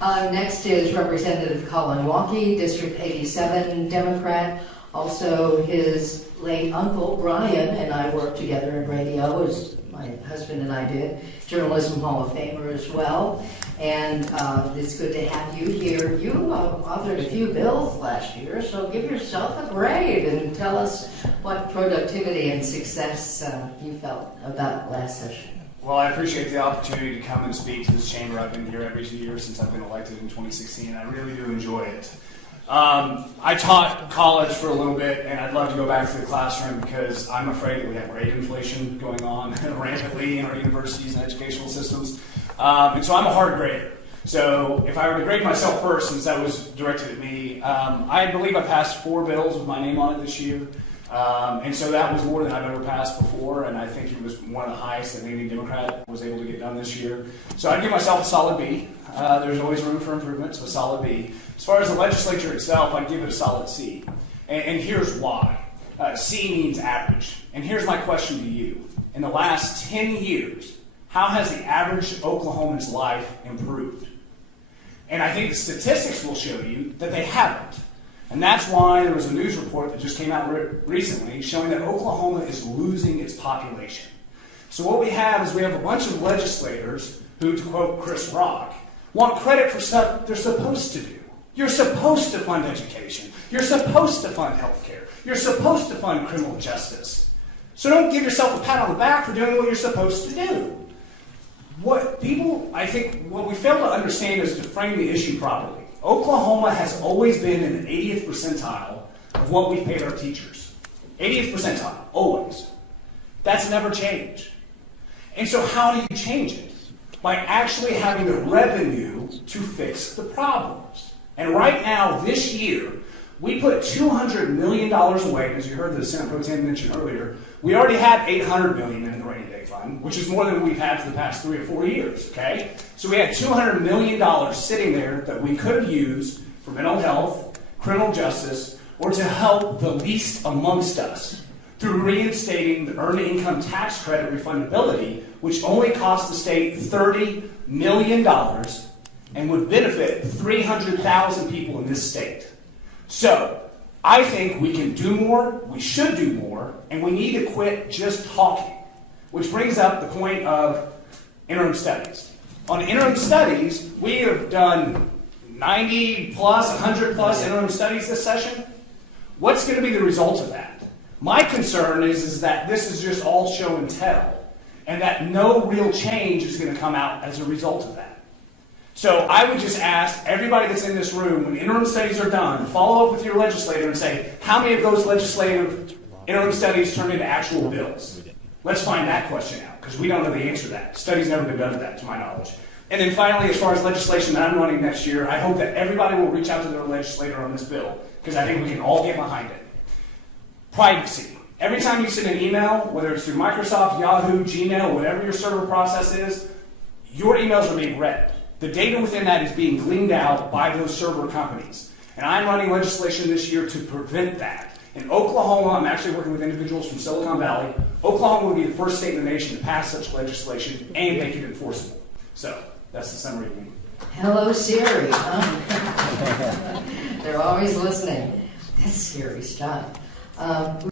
Next is Representative Collin Walke, District 87 Democrat. Also, his late uncle, Brian, and I worked together in radio, as my husband and I did. Journalism Hall of Famer as well. And it's good to have you here. You authored a few bills last year, so give yourself a grade and tell us what productivity and success you felt about last session. Well, I appreciate the opportunity to come and speak to this chamber. I've been here every year since I've been elected in 2016. I really do enjoy it. I taught college for a little bit, and I'd love to go back to the classroom because I'm afraid that we have grade inflation going on rampantly in our universities and educational systems. And so I'm a hard grader. So if I were to grade myself first, since that was directed at me, I believe I passed 4 bills with my name on it this year. And so that was more than I've ever passed before, and I think it was one of the highest that any Democrat was able to get done this year. So I'd give myself a solid B. There's always room for improvement, so a solid B. As far as the legislature itself, I'd give it a solid C. And here's why. C means average. And here's my question to you. In the last 10 years, how has the average Oklahoman's life improved? And I think the statistics will show you that they haven't. And that's why there was a news report that just came out recently showing that Oklahoma is losing its population. So what we have is we have a bunch of legislators who, to quote Chris Rock, want credit for stuff they're supposed to do. You're supposed to fund education. You're supposed to fund health care. You're supposed to fund criminal justice. So don't give yourself a pat on the back for doing what you're supposed to do. What we fail to understand is to frame the issue properly. Oklahoma has always been in the 80th percentile of what we paid our teachers. 80th percentile, always. That's never changed. And so how do you change it? By actually having the revenue to fix the problems. And right now, this year, we put $200 million away, as you heard the Senate Pro Tem mention earlier. We already had $800 million in the rainy day fund, which is more than we've had for the past 3 or 4 years, okay? So we had $200 million sitting there that we could have used for mental health, criminal justice, or to help the least amongst us through reinstating the earned income tax credit refundability, which only cost the state $30 million and would benefit 300,000 people in this state. So, I think we can do more, we should do more, and we need to quit just talking. Which brings up the point of interim studies. On interim studies, we have done 90 plus, 100 plus interim studies this session. What's going to be the result of that? My concern is that this is just all show and tell, and that no real change is going to come out as a result of that. So I would just ask everybody that's in this room, when interim studies are done, follow up with your legislator and say, how many of those legislative interim studies turned into actual bills? Let's find that question out, because we don't know the answer to that. Study's never been done to that, to my knowledge. And then finally, as far as legislation that I'm running next year, I hope that everybody will reach out to their legislator on this bill, because I think we can all get behind it. Privacy. Every time you send an email, whether it's through Microsoft, Yahoo, Gmail, whatever your server process is, your emails are being read. The data within that is being gleaned out by those server companies. And I'm running legislation this year to prevent that. In Oklahoma, I'm actually working with individuals from Silicon Valley. Oklahoma would be the first state in the nation to pass such legislation and make it enforceable. So, that's the summary of me. Hello, Siri. They're always listening. That's scary stuff.